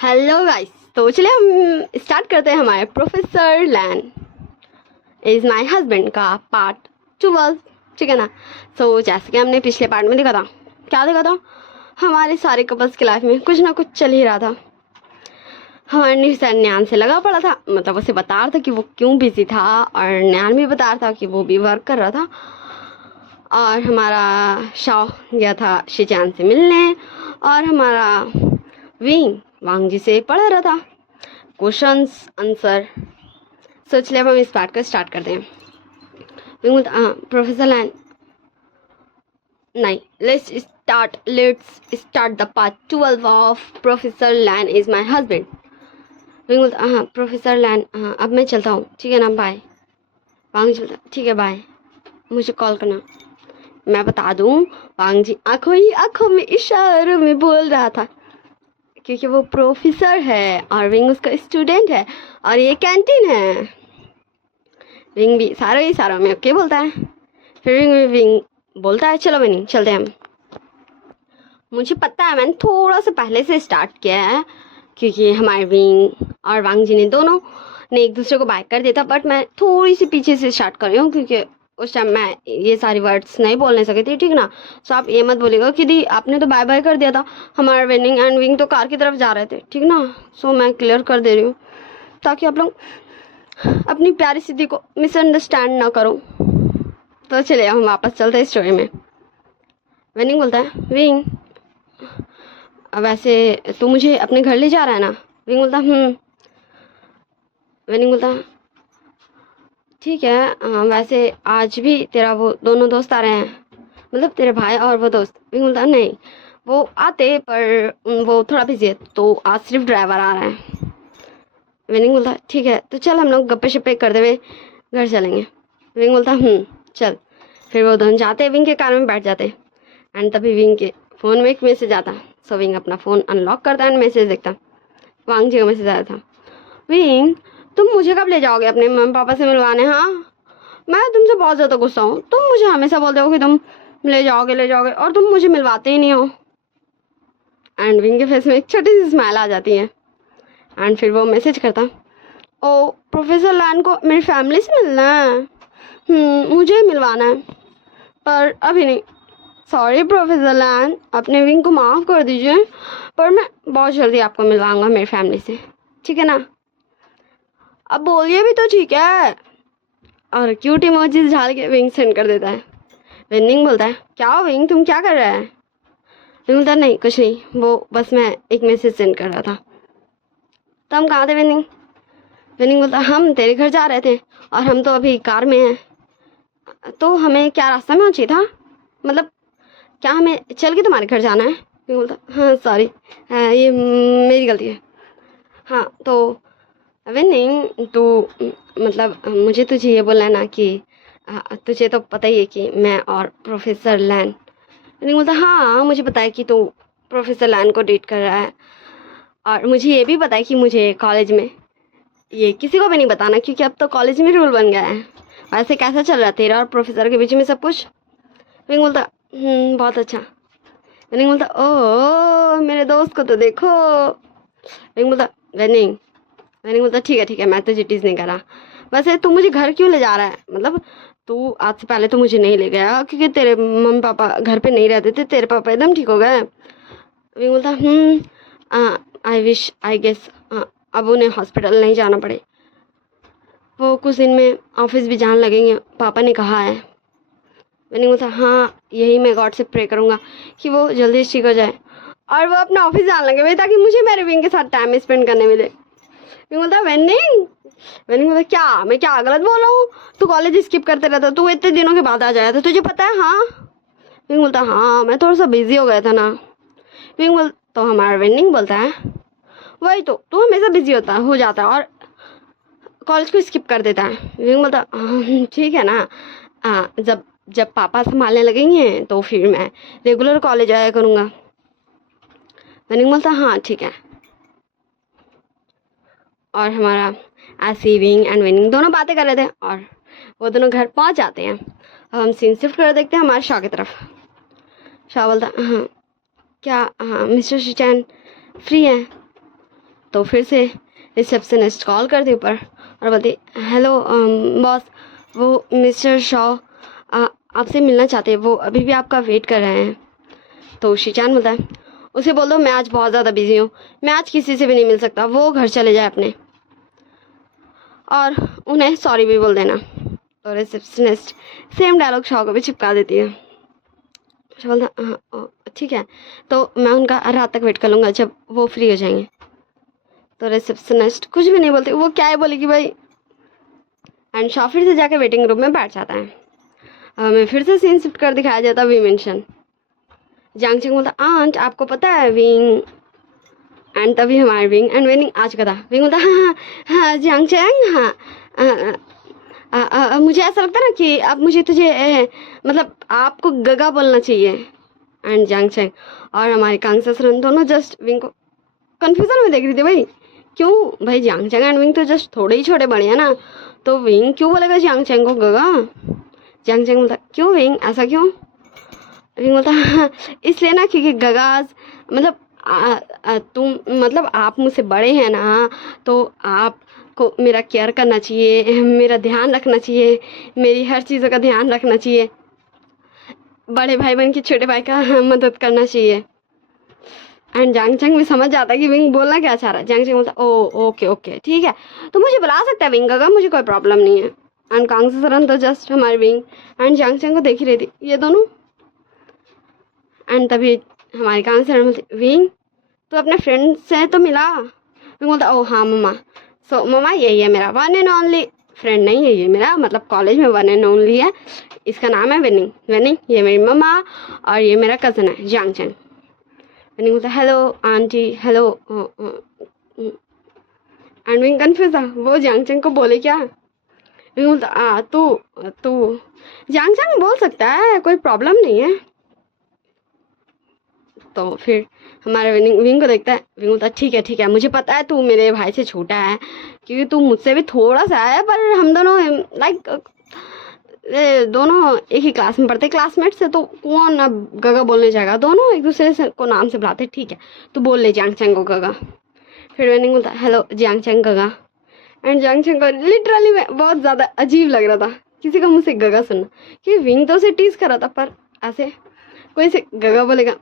Hello guys, तो चलिए हम स्टार्ट करते हैं हमारे professor Lan is my husband का पार्ट 12। ठीक है ना। जैसे कि हमने पिछले पार्ट में देखा था, क्या देखा था, हमारे सारे कपल्स की लाइफ में कुछ ना कुछ चल ही रहा था। हमारे न्यान से लगा पड़ा था, मतलब उसे बता रहा था कि वो क्यों बिजी था, और न्यान भी बता रहा था कि वो भी वर्क कर रहा था। और हमारा शाओ गया था शिचान से मिलने, और हमारा विंग वांग जी से पढ़ रहा था क्वेश्चंस आंसर। सोच लिया अब हम इस पार्ट को स्टार्ट करते हैं। विंग प्रोफेसर लैन, नहीं, let's start the part 12 of professor Lan is my husband. Wing professor Lan, अब मैं चलता हूँ, ठीक है ना, बाय। वांग जी, ठीक है बाय, मुझे कॉल करना। मैं बता दूं, वांग जी आंखों ही आंखों में इशारों में बोल रहा था, क्योंकि वो प्रोफेसर है और विंग उसका स्टूडेंट है, और ये कैंटीन है। विंग भी सारों में ओके बोलता है। फिर विंग बोलता है चलो बनी चलते हैं हम। मुझे पता है, मैंने थोड़ा सा पहले से स्टार्ट किया है, क्योंकि हमारे विंग और वांग जी ने दोनों ने एक दूसरे को बाय कर दिया था, बट मैं थोड़ी सी पीछे से स्टार्ट कर रही हूँ, क्योंकि उस टाइम मैं ये सारी वर्ड्स नहीं बोलने सकी थी, ठीक ना। सो आप ये मत बोलिएगा कि दी आपने तो बाय बाय कर दिया था, हमारे विनिंग एंड विंग तो कार की तरफ जा रहे थे, ठीक ना। सो मैं क्लियर कर दे रही हूँ ताकि आप लोग अपनी प्यारी सिद्धि को मिसअंडरस्टैंड ना करो। तो चलिए हम वापस चलते हैं स्टोरी में। विनिंग बोलता है, विंग वैसे तू मुझे अपने घर ले जा रहा है ना। विंग बोलता विनिंग बोलता ठीक है, वैसे आज भी तेरा वो दोनों दोस्त आ रहे हैं, मतलब तेरे भाई और वो दोस्त। विंग बोलता नहीं, वो आते पर वो थोड़ा बिजी है, तो आज सिर्फ ड्राइवर आ रहा है। विनिंग बोलता ठीक है, तो चल हम लोग गप्पे शप्पे करते हुए घर चलेंगे। विंग बोलता चल। फिर वो दोनों जाते विंग के कार में बैठ जाते, एंड तभी विंग के फ़ोन में एक मैसेज आता। सो विंग अपना फ़ोन अनलॉक करता है एंड मैसेज देखता। वांग जी का मैसेज आया था, विंग तुम मुझे कब ले जाओगे अपने मम्मी पापा से मिलवाने। हाँ, मैं तुमसे बहुत ज़्यादा गुस्सा हूँ, तुम मुझे हमेशा बोलते हो कि तुम ले जाओगे और तुम मुझे मिलवाते ही नहीं हो। एंड विंग के फेस में एक छोटी सी स्माइल आ जाती है, एंड फिर वो मैसेज करता, ओ प्रोफेसर लैन को मेरी फैमिली से मिलना है, मुझे ही मिलवाना है, पर अभी नहीं। सॉरी प्रोफेसर लैन, अपने विंग को माफ़ कर दीजिए, पर मैं बहुत जल्दी आपको मिलवाऊंगा मेरी फैमिली से, ठीक है ना। अब बोलिए भी तो, ठीक है। और क्यूट इमोजीज डाल के विंग सेंड कर देता है। विनिंग बोलता है, क्या विंग तुम क्या कर रहा है। विंग बोलता नहीं कुछ नहीं, वो बस मैं एक मैसेज सेंड कर रहा था। तो हम कहाँ थे विनिंग। विनिंग बोलता हम तेरे घर जा रहे थे, और हम तो अभी कार में हैं, तो हमें क्या रास्ता में चाहिए था, मतलब क्या हमें चल के तुम्हारे घर जाना है। विंग बोलता हाँ सॉरी, ये मेरी गलती है। हाँ तो विनिंग तू, मतलब मुझे तुझे ये बोलना है ना कि तुझे तो पता ही है कि मैं और प्रोफेसर लैन। विनिंग बोलता हाँ मुझे पता है कि तू प्रोफेसर लैन को डेट कर रहा है, और मुझे ये भी पता है कि मुझे कॉलेज में ये किसी को भी नहीं बताना, क्योंकि अब तो कॉलेज में रूल बन गया है। वैसे कैसा चल रहा है तेरा और प्रोफेसर के बीच में सब कुछ। विंग बोलता बहुत अच्छा। विनिंग बोलता ओ मेरे दोस्त को तो देखो। विंग बोलता विनिंग विनिंग बोलता ठीक है मैं तुझे टीज नहीं कर रहा। वैसे तू मुझे घर क्यों ले जा रहा है, मतलब तू आज से पहले तो मुझे नहीं ले गया, क्योंकि तेरे मम्मी पापा घर पे नहीं रहते थे, तेरे पापा एकदम ठीक हो गए। विंग बोलता आई विश आई गेस अब उन्हें हॉस्पिटल नहीं जाना पड़े, वो कुछ दिन में ऑफिस भी जाने लगेंगे, पापा ने कहा है। मैंने बोला हाँ यही मैं गॉड से प्रे करूँगा कि वो जल्दी ठीक हो जाए और वो अपना ऑफिस जाने लगे भाई, ताकि मुझे मेरे विंग के साथ टाइम स्पेंड करने मिले। विंग बोलता वेनिंग वेनिंग बोलता क्या मैं क्या गलत बोल रहा हूँ, तू कॉलेज स्किप करते रहता, तू इतने दिनों के बाद आ जाया था, तुझे पता है। हाँ विंग बोलता हाँ मैं थोड़ा सा बिजी हो गया था ना। विंग बोल तो हमारा विनिंग बोलता है वही तो, तू हमेशा बिजी हो जाता है और कॉलेज को स्किप कर देता है। विंग बोलता ठीक है ना, जब जब पापा संभालने लगेंगे तो फिर मैं रेगुलर कॉलेज आया करूँगा। विनिंग बोलता हाँ ठीक है। और हमारा ऐसी विंग एंड विनिंग दोनों बातें कर रहे थे, और वो दोनों घर पहुंच जाते हैं। अब हम सीन शिफ्ट कर देखते हैं हमारे शाह की तरफ। शाह बोलता हाँ क्या, हाँ मिस्टर शिचैन फ्री हैं। तो फिर से रिसेप्शनिस्ट कॉल करती ऊपर और बोलती हेलो बॉस, वो मिस्टर शॉ आपसे मिलना चाहते हैं, वो अभी भी आपका वेट कर रहे हैं। तो शीचान बोलता है उसे बोल दो मैं आज बहुत ज़्यादा बिजी हूँ, मैं आज किसी से भी नहीं मिल सकता, वो घर चले जाए अपने और उन्हें सॉरी भी बोल देना। तो रिसेप्शनिस्ट सेम डायलॉग शॉ को भी चिपका देती है। बोलता हाँ ठीक है, तो मैं उनका रात तक वेट कर लूँगा जब वो फ्री हो जाएंगे। तो रिसेप्शनिस्ट कुछ भी नहीं बोलती, वो क्या है बोलेगी भाई। एंड शॉ फिर से जाके वेटिंग रूम में बैठ जाता है। हमें फिर से सीन शिफ्ट कर दिखाया जाता है वी मेंशन। जांग चेंग बोलता आंट आपको पता है विंग, एंड तभी हमारे विंग एंड विनिंग आज का था। विंग बोलता हाँ जांग चेंग हाँ मुझे ऐसा लगता है ना कि अब मुझे तुझे मतलब आपको गगा बोलना चाहिए। एंड जांग चेंग और हमारे कांग ससुरन दोनों जस्ट विंग को कन्फ्यूजन में देख रही थी भाई, क्यों भाई जांग चेंग एंड विंग तो जस्ट थोड़े ही छोटे बड़े हैं ना, तो विंग क्यों बोलेगा जांग चेंग को गगा। जांग चेंग बोलता क्यों विंग, ऐसा क्यों। विंग बोलता इसलिए ना क्योंकि गगाज मतलब तुम मतलब आप मुझसे बड़े हैं ना, तो आपको मेरा केयर करना चाहिए, मेरा ध्यान रखना चाहिए, मेरी हर चीज़ों का ध्यान रखना चाहिए, बड़े भाई बहन की छोटे भाई का मदद करना चाहिए। एंड जांग चेंग भी समझ जाता है कि विंग बोलना क्या चाह रहा है। जांग चेंग बोलता ओ ओके ओके ठीक है, तो मुझे बुला सकता है विंग गगा, मुझे कोई प्रॉब्लम नहीं है। एंड कांग ससुरन तो जस्ट हमारे विंग एंड जांग चेंग को देख ही रही थी ये दोनों। एंड तभी हमारी कांग ससुरन बोलती विंग तो अपने फ्रेंड से तो मिला। विंग बोलता ओ हाँ मम्मा, सो मम्मा यही है मेरा वन एंड ओनली फ्रेंड, नहीं है ये मेरा मतलब कॉलेज में वन एंड ओनली है, इसका नाम है विनिंग। विनिंग ये मेरी मम्मा और ये मेरा कज़न है जांग चेंग। विनिंग बोलता hello aunty hello. And wing confuse था वो जांग चेंग को बोले क्या। विंग बोलता तू जांग चेंग बोल सकता है, कोई प्रॉब्लम नहीं है। तो फिर हमारा विंग को देखता है। विंग बोलता ठीक है मुझे पता है तू मेरे भाई से छोटा है, क्योंकि तू मुझसे भी थोड़ा सा है, पर हम दोनों लाइक दोनों एक ही क्लास में पढ़ते, क्लासमेट से तो कौन अब गगा बोलने जाएगा, दोनों एक दूसरे से को नाम से बुलाते। ठीक है तो बोल ले जांग चेंग को गगा। फिर विनिंग बोलता हेलो जांग चेंग गगा। एंड जांग चेंग को लिटरली बहुत ज़्यादा अजीब लग रहा था किसी का मुँह से गगा सुनना, क्योंकि विंग तो उसे टीज कर रहा था, पर ऐसे कोई से गगा बोलेगा।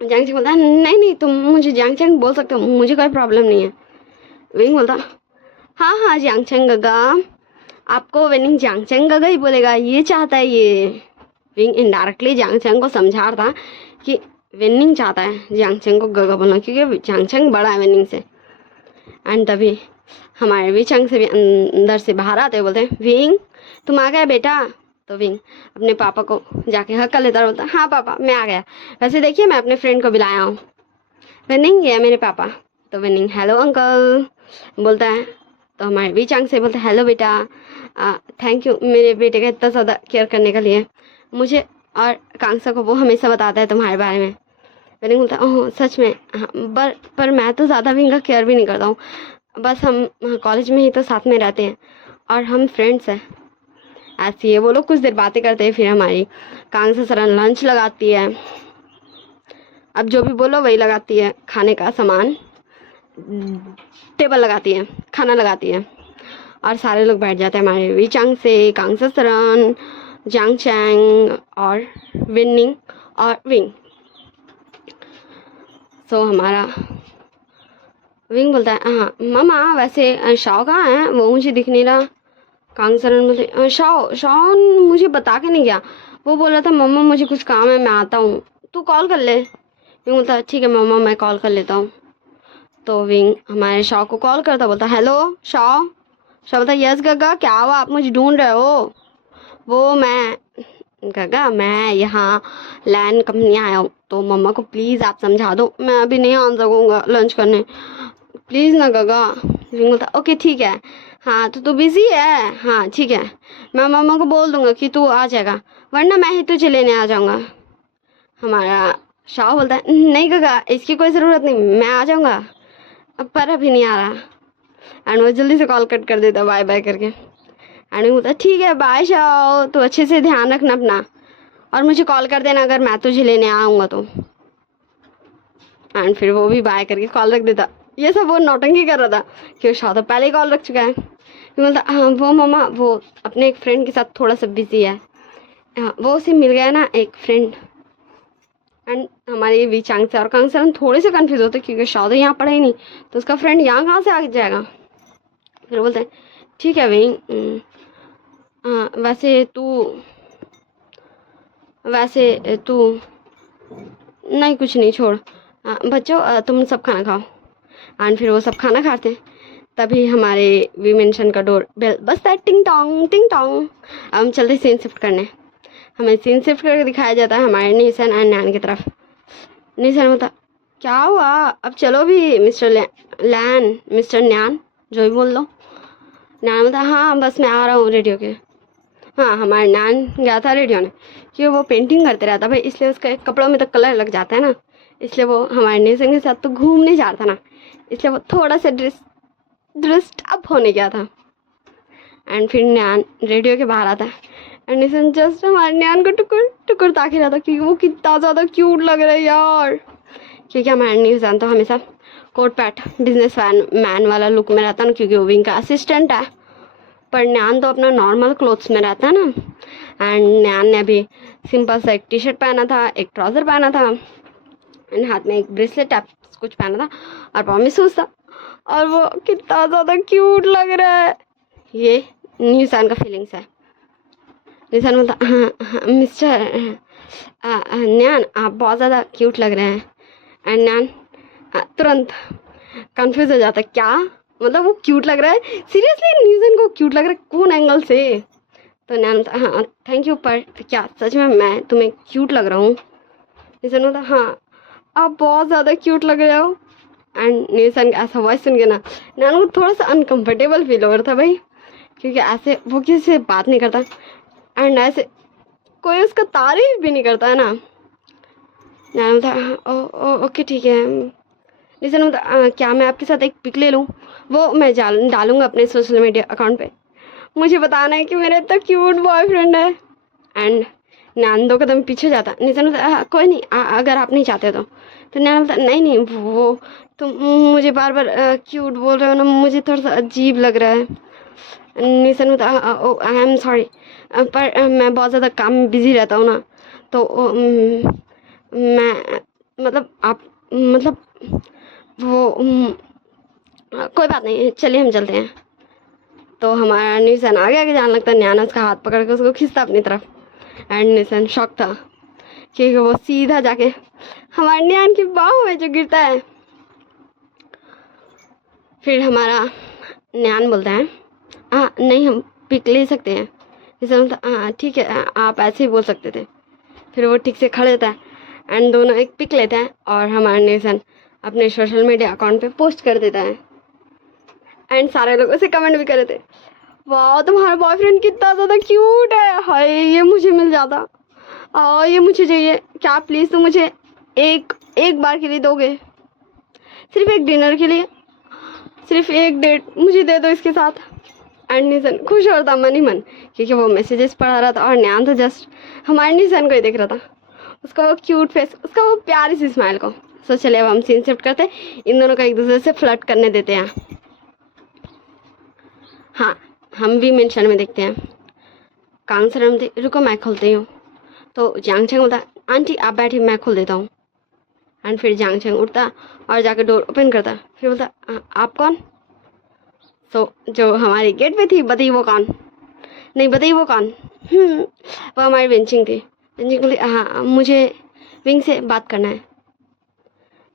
जांग चेंग बोलता नहीं तुम मुझे जांग चेंग बोल सकते हो, मुझे कोई प्रॉब्लम नहीं है। विंग बोलता हाँ जांग चेंग गगा, आपको विनिंग जांग चेंग गगा ही बोलेगा, ये चाहता है ये। विंग इनडायरेक्टली जांग चेंग को समझा रहा था कि विनिंग चाहता है जांग चेंग को गगा बोलना, क्योंकि जांग चेंग बड़ा है विनिंग से। एंड तभी हमारे वी चंग से भी अंदर से बाहर आते बोलते हैं विंग तुम आ गया बेटा। तो विंग अपने पापा को जाके हक कर लेता और बोलता हाँ पापा मैं आ गया, वैसे देखिए मैं अपने फ्रेंड को बुलाया हूँ। विनिंग ये मेरे पापा। तो विनिंग हेलो अंकल बोलता है। तो हमारे वी चंग से बोलते हेलो बेटा, थैंक यू मेरे बेटे का इतना ज़्यादा केयर करने के लिए, मुझे और कांगसा को वो हमेशा बताता है तुम्हारे बारे में। विनिंग बोलता ओह सच में हाँ, पर मैं तो ज़्यादा विंग का केयर भी नहीं करता हूँ, बस हम कॉलेज में ही तो साथ में रहते हैं और हम फ्रेंड्स हैं। ऐसी है वो लोग कुछ देर बातें करते हैं। फिर हमारी कांग से सरन लंच लगाती है, अब जो भी बोलो वही लगाती है, खाने का सामान टेबल लगाती है, खाना लगाती है और सारे लोग बैठ जाते हैं। हमारे वी चंग से, कांग से सरन, जांग चेंग और विनिंग और विंग। सो हमारा विंग बोलता है हाँ मामा वैसे शाओ कहाँ है, वो मुझे दिख नहीं रहा। कांग सरन बोलते शाओ मुझे बता के नहीं गया, वो बोल रहा था मम्मा मुझे कुछ काम है मैं आता हूँ, तू कॉल कर ले। विंग बोलता ठीक है मम्मा मैं कॉल कर लेता हूँ। तो विंग हमारे शाओ को कॉल करता, बोलता हेलो शाओ। शाओ बोलता यस गगा क्या हुआ, आप मुझे ढूंढ रहे हो। वो मैं गगा मैं यहाँ लैंड कंपनी आया हूँ, तो मम्मा को प्लीज़ आप समझा दो, मैं अभी नहीं आ सकूँगा लंच करने, प्लीज़ ना गगा। विंग बोलता ओके ठीक है, हाँ तो तू बिज़ी है, हाँ ठीक है मैं मम्मा को बोल दूँगा कि तू आ जाएगा, वरना मैं ही तुझे लेने आ जाऊँगा। हमारा शाह बोलता है नहीं गगा इसकी कोई ज़रूरत नहीं, मैं आ जाऊँगा, पर अभी नहीं आ रहा। एंड वो जल्दी से कॉल कट कर देता बाय बाय करके। एंड बोलता ठीक है बाय शाह, तो अच्छे से ध्यान रखना अपना और मुझे कॉल कर देना अगर मैं तुझे लेने आऊँगा तो। एंड फिर वो भी बाय करके कॉल रख देता। ये सब वो नौटंकी कर रहा था कि वो शायद पहले ही कॉल रख चुका है। फिर बोलता हाँ वो मामा वो अपने एक फ्रेंड के साथ थोड़ा सा बिजी है। हाँ वो उसे मिल गया ना एक फ्रेंड। एंड हमारे वी चांग से और कांग से हम थोड़े से कंफ्यूज होते क्योंकि शायद यहाँ पढ़ा ही नहीं, तो उसका फ्रेंड यहाँ कहाँ से आ जाएगा। फिर बोलते हैं ठीक है भाई, हाँ वैसे तू नहीं कुछ नहीं छोड़, हाँ, बच्चों तुम सब खाना खाओ। एंड फिर वो सब खाना खाते हैं। तभी हमारे वी मेंशन का डोर बेल बजता है, टिंग टोंग टिंग टोंग। अब हम चलते सीन शिफ्ट करने। हमें सीन शिफ्ट करके दिखाया जाता है हमारे निशन एंड नैन की तरफ। निशन बोलता क्या हुआ, अब चलो भी मिस्टर नैन जो भी बोल लो। नैन बोलता हाँ बस मैं आ रहा हूँ रेडियो के। हाँ हमारे नैन गया था रेडियो ने कि वो पेंटिंग करते रहता भाई, इसलिए उसके कपड़ों में तो कलर लग जाता है ना, इसलिए वो हमारे निशन के साथ तो घूमने जा रहा था ना, इसलिए वो थोड़ा सा ड्रेस्ड अप होने गया था। एंड फिर नैन रेडियो के बाहर आता है एंड निशन जस्ट हमारे नैन को टुकुर टुकुर ताकि रहा था कि वो कितना ज़्यादा क्यूट लग रहा है यार। क्योंकि हमारे निशन तो हमेशा कोट पैट बिजनेस मैन वाला लुक में रहता ना, क्योंकि वो विंग का असिस्टेंट है। पर नैन तो अपना नॉर्मल क्लोथ्स में रहता है ना। एंड नैन ने अभी सिंपल सा एक टी शर्ट पहना था, एक ट्राउज़र पहना था एंड हाथ में एक ब्रेसलेट टाइप कुछ पहना था और पाँव में शूज था, और वो कितना ज़्यादा क्यूट लग रहा है। ये निशान का फीलिंग्स है। निशान बोलता हाँ मिस्टर नैन आप बहुत ज़्यादा क्यूट लग रहे हैं। एंड नैन तुरंत कंफ्यूज हो जाता है, क्या मतलब वो क्यूट लग रहा है, सीरियसली निशान को क्यूट लग रहा है कौन एंगल से। तो नैन बोलता हाँ थैंक यू, पर क्या सच में मैं तुम्हें क्यूट लग रहा हूँ। निशान बोलता हाँ आप बहुत ज़्यादा क्यूट लग रहे हो। एंड निशान का ऐसा वॉइस सुन के ना नैन को थोड़ा सा अनकंफर्टेबल फील हो रहा था भाई, क्योंकि ऐसे वो किसी से बात नहीं करता एंड ऐसे कोई उसका तारीफ भी नहीं करता है ना। नैन बोलता ओके ठीक है। निशान बोलता क्या मैं आपके साथ एक पिक ले लूँ, वो मैं डालूंगा अपने सोशल मीडिया अकाउंट पे, मुझे बताना है कि मेरा इतना क्यूट बॉयफ्रेंड है। एंड नैन 2 कदम पीछे जाता। निशान बोलता कोई नहीं, अगर आप नहीं चाहते तो नैन बोलता नहीं वो तुम मुझे बार बार क्यूट बोल रहे हो ना, मुझे थोड़ा सा अजीब लग रहा है। निशान बोलता आई एम सॉरी, पर मैं बहुत ज़्यादा काम में बिजी रहता हूँ ना, तो मैं मतलब आप मतलब वो कोई बात नहीं, चलिए हम चलते हैं। तो हमारा निशान आगे जाने लगता है, नैन उसका हाथ पकड़ के उसको खींचता अपनी तरफ। एंड निशान शॉक था क्योंकि वो सीधा जाके हमारे नैन की बाहों में जो गिरता है। फिर हमारा नैन बोलता है नहीं हम पिक ले सकते हैं। निशान बोलता हाँ ठीक है, आप ऐसे ही बोल सकते थे। फिर वो ठीक से खड़े होता है एंड दोनों एक पिक लेते हैं और हमारा निशान अपने सोशल मीडिया अकाउंट पे पोस्ट कर देता है। एंड सारे लोग उसे कमेंट भी कर रहे थे, वाह तुम्हारा बॉयफ्रेंड कितना ज़्यादा क्यूट है, हाय ये मुझे मिल जाता, ये मुझे चाहिए, क्या प्लीज़ तुम मुझे एक बार के लिए दोगे, सिर्फ एक डिनर के लिए, सिर्फ एक डेट मुझे दे दो इसके साथ। एंड निशान खुश हो रहा था मन ही मन, क्योंकि वो मैसेजेस पढ़ा रहा था और नैन तो जस्ट हमारे निशान को ही देख रहा था, उसका वो क्यूट फेस, उसका वो प्यारी सी स्माइल को। सो चलिए अब हम सीन शिफ्ट करते हैं, इन दोनों का एक दूसरे से फ्लर्ट करने देते हैं। हाँ हम भी मेंशन में देखते हैं। कांग से रमते रुको मैं खोलती हूँ। तो जांग चंग बोलता आंटी आप बैठिए मैं खोल देता हूँ। एंड फिर जांग चंग उठता और जाकर डोर ओपन करता, फिर बोलता आप कौन। तो जो हमारी गेट पे थी बताइए वो कौन, नहीं बताइए वो कौन। वो हमारी विंचिंग थी। विंचिंग बोली हाँ मुझे विंग से बात करना है।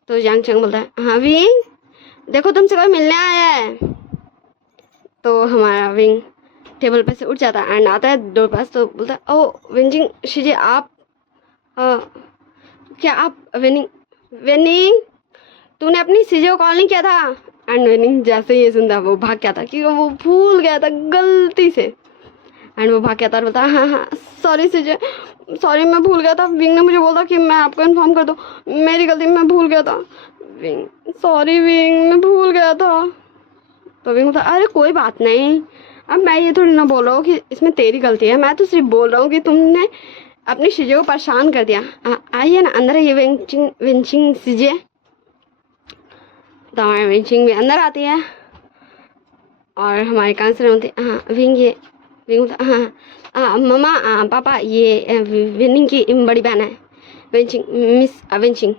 तो जांग चंग बोलता है हाँ विंग देखो तुमसे कोई मिलने आया है। तो हमारा विंग टेबल पे से उठ जाता है एंड आता है डोर पास, तो बोलता है ओ विंचिंग शीजिए आप क्या आप विनिंग तूने अपनी सीजे को कॉल नहीं किया था। एंड विनिंग जैसे ही ये सुनता वो भाग गया था क्योंकि वो भूल गया था गलती से। एंड वो भाग गया था और बोलता हाँ सॉरी सीजे, सॉरी मैं भूल गया था, विंग ने मुझे बोला कि मैं आपको इन्फॉर्म कर दूँ, मेरी गलती मैं भूल गया था विंग, सॉरी विंग मैं भूल गया था। तो विंग बोलता अरे कोई बात नहीं, अब मैं ये थोड़ी ना बोल रहा हूँ कि इसमें तेरी गलती है, मैं तो सिर्फ बोल रहा हूँ कि तुमने अपनी सीजे को परेशान कर दिया। आइए ना अंदर, ये विंचिंग सीजे। तो हमारी विंचिंग भी अंदर आती है और हमारे कांसर बोलते हाँ विंग ये विंग बोलता हाँ हाँ मम्मा पापा ये विनिंग की बड़ी बहन है विंचिंग मिस विंचिंग।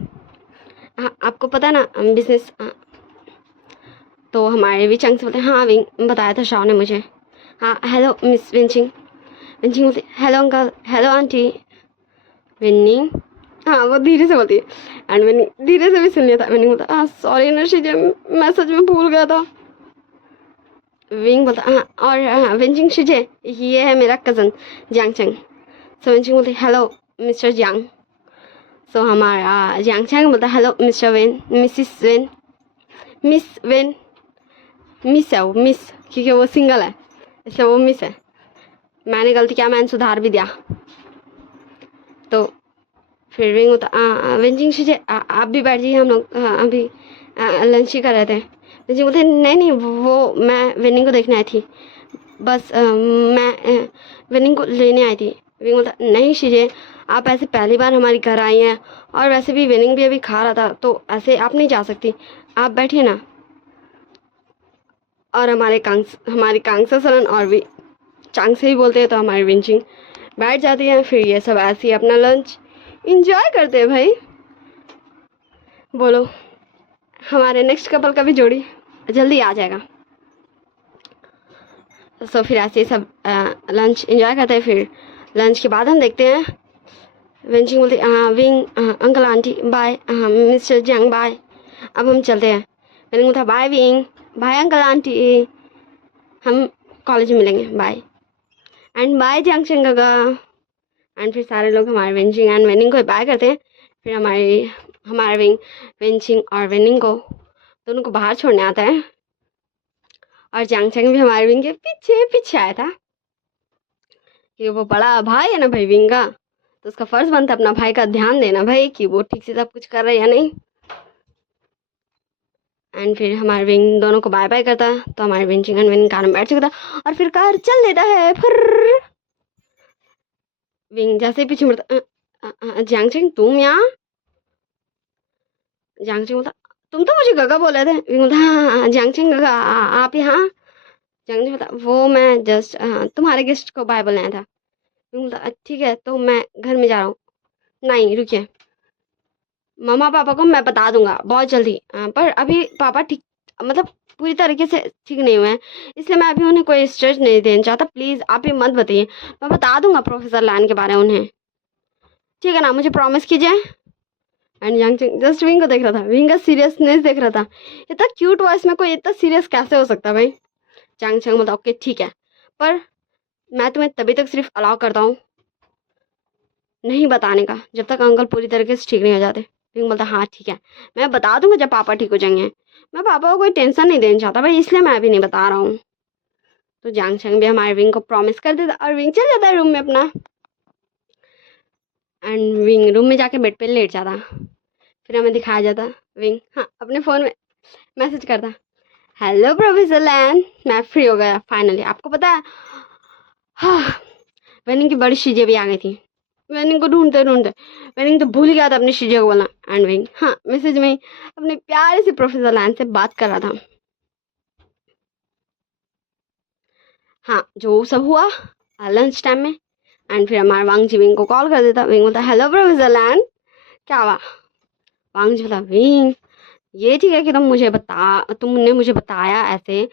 हाँ आपको पता है ना बिजनेस। तो हमारे विचंग से बोलते हाँ विंग बताया था शाह ने मुझे। हाँ हेलो मिस विंचिंग। विंचिंग बोलती hello uncle hello aunty. Winning हाँ वो धीरे से बोलती है एंड विनिंग धीरे से भी सुन लिया था। विनिंग बोलता हाँ सॉरी ना शीजे मैं सच में भूल गया था। विंग बोलता हाँ और हाँ विंचिंग शीजे ये है मेरा कज़न जियांग चंग। सो विंचिंग बोलती हेलो मिस्टर जियांग। सो हमारा जियांग चंग बोलता hello mister when Mrs when miss when. Miss है वो मिस क्योंकि वो सिंगल है इसलिए वो मिस है। मैंने गलती किया मैंने सुधार भी दिया। तो फिर विंग होता विंचिंग शीजे आप भी बैठ जाइए हम लोग अभी लंच ही कर रहे थे। विंचिंग बोलते नहीं नहीं वो मैं विनिंग को देखने आई थी बस मैं विनिंग को लेने आई थी। विंग बोलता नहीं शीजे आप ऐसे पहली बार हमारी घर आई हैं और वैसे भी विनिंग भी अभी खा रहा था तो ऐसे आप नहीं जा सकती आप बैठिए ना। और हमारी कांगसा सरन और भी चांग से ही बोलते हैं तो हमारी विंचिंग बैठ जाती है। फिर ये सब ऐसे ही अपना लंच इंजॉय करते हैं भाई। बोलो हमारे नेक्स्ट कपल का भी जोड़ी जल्दी आ जाएगा। सो फिर ऐसे ही सब लंच इंजॉय करते हैं। फिर लंच के बाद हम देखते हैं विंचिंग बोलती Wing uncle aunty bye mister Jiang bye अब हम चलते हैं। विंग बोलता bye Wing bye uncle aunty हम कॉलेज में मिलेंगे बाय एंड बाय जियांग चंग काका। एंड फिर सारे लोग हमारे विंचिंग एंड विनिंग को बाय करते हैं। फिर हमारे विंग विंचिंग और विनिंग को दोनों को बाहर छोड़ने आता है और जियांग चंग भी हमारे विंग के पीछे पीछे आया था कि वो बड़ा भाई है ना भाई विंग का तो उसका फर्ज बनता है अपना भाई का ध्यान देना भाई कि वो ठीक से सब कुछ कर रहा है या नहीं। एंड फिर हमारे विंग दोनों को बाय बाय करता है तो हमारे विंचिंग एंड विनिंग कार में बैठ चुका था और फिर कार चल देता है। फिर विंग जैसे ही पीछे मुड़ता जियांग चंग तुम यहाँ। जियांग चंग बोलता तुम तो मुझे गगा बोले थे। विंग बोलता हाँ जियांग चंग गगा आप यहाँ। जियांग चंग बोलता वो मैं जस्ट तुम्हारे गेस्ट को बाय बोलने आया था। विंग बोलता ठीक है तो मैं घर में जा रहा हूँ। नहीं रुकिए मम्मा पापा को मैं बता दूंगा बहुत जल्दी पर अभी पापा ठीक मतलब पूरी तरीके से ठीक नहीं हुए हैं इसलिए मैं अभी उन्हें कोई स्ट्रेस नहीं देना चाहता प्लीज़ आप ही मत बताइए मैं बता दूंगा प्रोफेसर लैन के बारे में उन्हें ठीक है ना मुझे प्रॉमिस कीजिए। एंड यांग जस्ट विंग को देख रहा था विंग का सीरियसनेस देख रहा था इतना क्यूट वॉइस में कोई इतना सीरियस कैसे हो सकता है भाई। चांग चंग बोलता ओके ठीक है पर मैं तुम्हें तभी तक सिर्फ अलाउ करता हूँ नहीं बताने का जब तक अंकल पूरी तरीके से ठीक नहीं हो जाते। विंग बोलता हाँ ठीक है मैं बता दूंगा जब पापा ठीक हो जाएंगे मैं पापा को कोई टेंशन नहीं देना चाहता भाई इसलिए मैं अभी नहीं बता रहा हूँ। तो जांग चंग भी हमारे विंग को प्रॉमिस कर देता और विंग चल जाता है रूम में अपना एंड विंग रूम में जाके बेड पे लेट जाता। फिर हमें दिखाया जाता विंग हाँ अपने फ़ोन में मैसेज करता हेलो प्रोफेसर लैन मैं फ्री हो गया फाइनली। आपको पता है हाँ विनिंग की बड़ी चीज़ें भी आ गई थी। विनिंग को ढूंढते ढूंढते विनिंग तो भूल गया था अपनी चीज़ों को बोलना एंड विंग हाँ मैसेज में अपने प्यारे से प्रोफेसर लैन से बात कर रहा था। हाँ जो सब हुआ लंच टाइम में एंड फिर हमारे वांग जी विंग को कॉल कर देता। विंग बोलता हेलो प्रोफेसर लैन क्या हुआ। वांग जी बोलता विंग ये ठीक है कि तुमने मुझे बताया ऐसे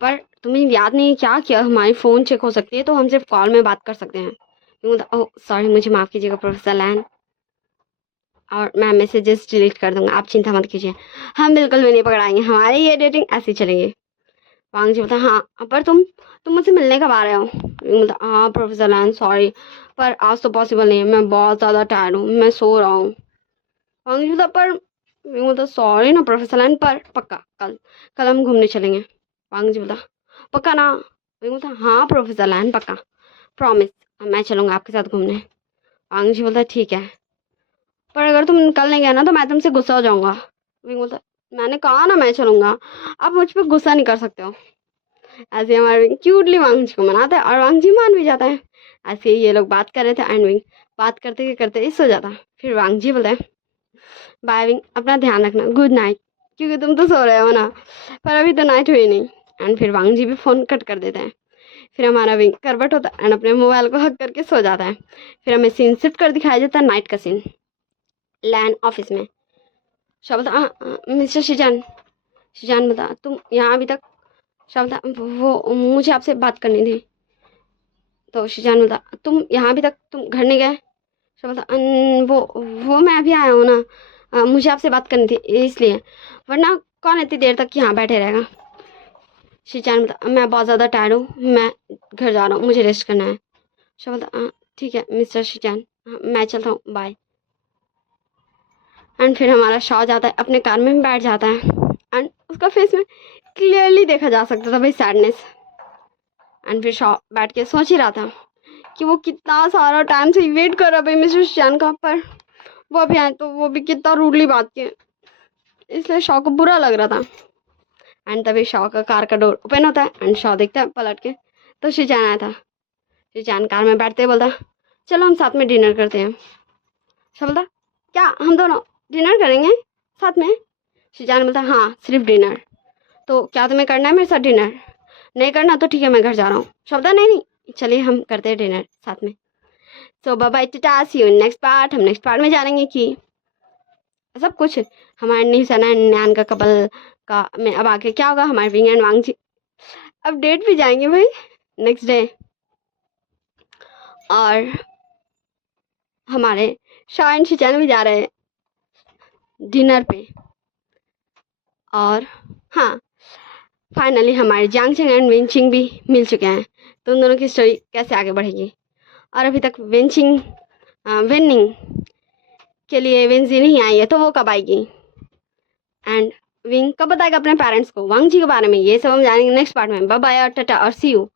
पर तुम्हें याद नहीं क्या किया हमारी फ़ोन चेक हो सकती है तो हम सिर्फ कॉल में बात कर सकते हैं। विंग बोलता ओह सॉरी मुझे माफ़ कीजिएगा प्रोफेसर लैन और मैं मैसेजेस डिलीट कर दूंगा आप चिंता मत कीजिए हम बिल्कुल भी नहीं पकड़ाएंगे हमारी ये डेटिंग ऐसी चलेगी। वांग जी बोलता हाँ पर तुम मुझसे मिलने कब आ रहे हो। विंग बोलता हाँ प्रोफेसर लैन सॉरी पर आज तो पॉसिबल नहीं है मैं बहुत ज़्यादा टायर्ड हूँ मैं सो रहा हूँ। वांग जी बोलता पर विंग बोलता सॉरी ना प्रोफेसर लैन पर पक्का कल हम घूमने चलेंगे। वांग जी बोलता पक्का ना। विंग बोलता हाँ प्रोफेसर लैन पक्का प्रॉमिस मैं चलूँगा आपके साथ घूमने। वांग जी बोलता ठीक है पर अगर तुम कल नहीं गए ना तो मैं तुमसे गुस्सा हो जाऊँगा। विंग बोलता मैंने कहा ना मैं चलूँगा आप मुझ पर गुस्सा नहीं कर सकते हो। ऐसे हमारे विंग क्यूटली वांग जी को मनाता है और वांग जी मान भी जाता है। ऐसे ही ये लोग बात कर रहे थे एंड विंग बात करते करते ही सो जाता। फिर वांग जी बोलते हैं बाय विंग अपना ध्यान रखना गुड नाइट। क्योंकि तुम तो सो रहे हो ना, पर अभी तो नाइट हुई नहीं। एंड फिर वांग जी भी फ़ोन कट कर देते हैं। फिर हमारा विंग करवट होता है एंड अपने मोबाइल को हक करके सो जाता है। फिर हमें सीन शिफ्ट कर दिखाया जाता है नाइट का सीन, लैन ऑफिस में। शब्द मिस्टर शिजान बता तुम यहाँ अभी तक। शब्द वो मुझे आपसे बात करनी थी। तो शिजान बता तुम यहाँ अभी तक तुम घर नहीं गए। शब्द वो मैं अभी आया हूँ ना, मुझे आपसे बात करनी थी इसलिए, वरना कौन इतनी देर तक यहाँ बैठे रहेगा। शिजान बता मैं बहुत ज़्यादा टायर्ड हूँ, मैं घर जा रहा हूँ, मुझे रेस्ट करना है। शब्द ठीक है मिस्टर शिजान, मैं चलता हूँ, बाय। एंड फिर हमारा शॉ जाता है अपने कार में बैठ जाता है एंड उसका फेस में क्लियरली देखा जा सकता था भाई सैडनेस। एंड फिर शॉ बैठ के सोच ही रहा था कि वो कितना सारा टाइम से वेट कर रहा भाई मिस्टर शिजान का, पर वो अभी आए तो वो भी कितना रूडली बात किए, इसलिए शॉ को बुरा लग रहा था। एंड तभी शॉ का कार का डोर ओपन होता है एंड शॉ देखता है पलट के, तो शिजान आया था। शिजान कार में बैठते बोलता चलो हम साथ में डिनर करते हैं। शॉ बोलता क्या हम दोनों डिनर करेंगे साथ में। शिजान बोलता हाँ सिर्फ डिनर। तो क्या तुम्हें करना है मेरे साथ डिनर, नहीं करना तो ठीक है मैं घर जा रहा हूँ। शब्दा नहीं नहीं चलिए हम करते हैं डिनर साथ में। So bye bye tata see you next part. हम नेक्स्ट पार्ट में जानेंगे कि सब कुछ हमारे निशाना नैन का कपल का में अब आगे क्या होगा। हमारे Wing and Wang ji update भी जाएंगे भाई नेक्स्ट डे, और हमारे शाह एंड शिजान भी जा रहे हैं डिनर पे। और हाँ फाइनली हमारे जांगचंग एंड वेंचिंग भी मिल चुके हैं, तो उन दोनों की स्टोरी कैसे आगे बढ़ेगी। और अभी तक वेनिंग के लिए वेंजी नहीं आई है, तो वो कब आएगी एंड विंग कब बताएगा अपने पेरेंट्स को वांग जी के बारे में, ये सब हम जानेंगे नेक्स्ट पार्ट में। बाय बाय और टाटा और see you.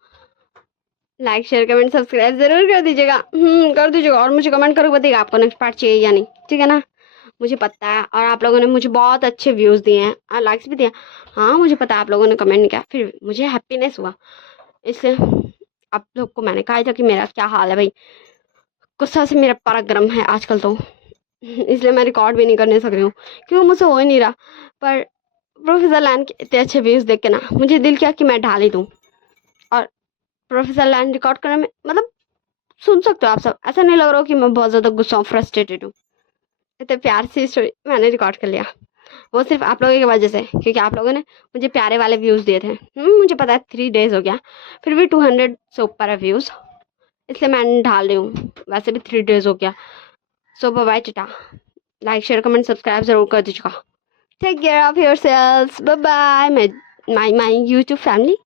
Like share comment subscribe जरूर कर दीजिएगा, कर दीजिएगा, और मुझे कमेंट करके बताइएगा आपको नेक्स्ट पार्ट चाहिए या नहीं, ठीक है ना। मुझे पता है, और आप लोगों ने मुझे बहुत अच्छे व्यूज़ दिए हैं और लाइक्स भी दिया। हाँ मुझे पता है आप लोगों ने कमेंट नहीं किया, फिर मुझे हैप्पीनेस हुआ, इसलिए आप लोग को मैंने कहा था कि मेरा क्या हाल है भाई, गुस्सा से मेरा पारा गर्म है आजकल तो, इसलिए मैं रिकॉर्ड भी नहीं करने सक रही हूँ क्योंकि मुझसे हो ही नहीं रहा। पर प्रोफेसर लैन के इतने अच्छे व्यूज़ देख के ना मुझे दिल किया कि मैं ढाल ही दूँ, और प्रोफेसर लैन रिकॉर्ड करने में मतलब सुन सकते हो आप सब, ऐसा नहीं लग रहा हो कि मैं बहुत ज़्यादा गुस्सा हूँ, फ्रस्ट्रेटेड हूँ। इतने प्यार से स्टोरी मैंने रिकॉर्ड कर लिया, वो सिर्फ आप लोगों की वजह से, क्योंकि आप लोगों ने मुझे प्यारे वाले व्यूज़ दिए थे। मुझे पता है 3 डेज़ हो गया, फिर भी 200 से ऊपर है व्यूज़, इसलिए मैं ढाल रही हूँ, वैसे भी 3 डेज़ हो गया। So bye tata, like share comment subscribe जरूर कर दीजिएगा। Take care of your selves, bye bye my YouTube family.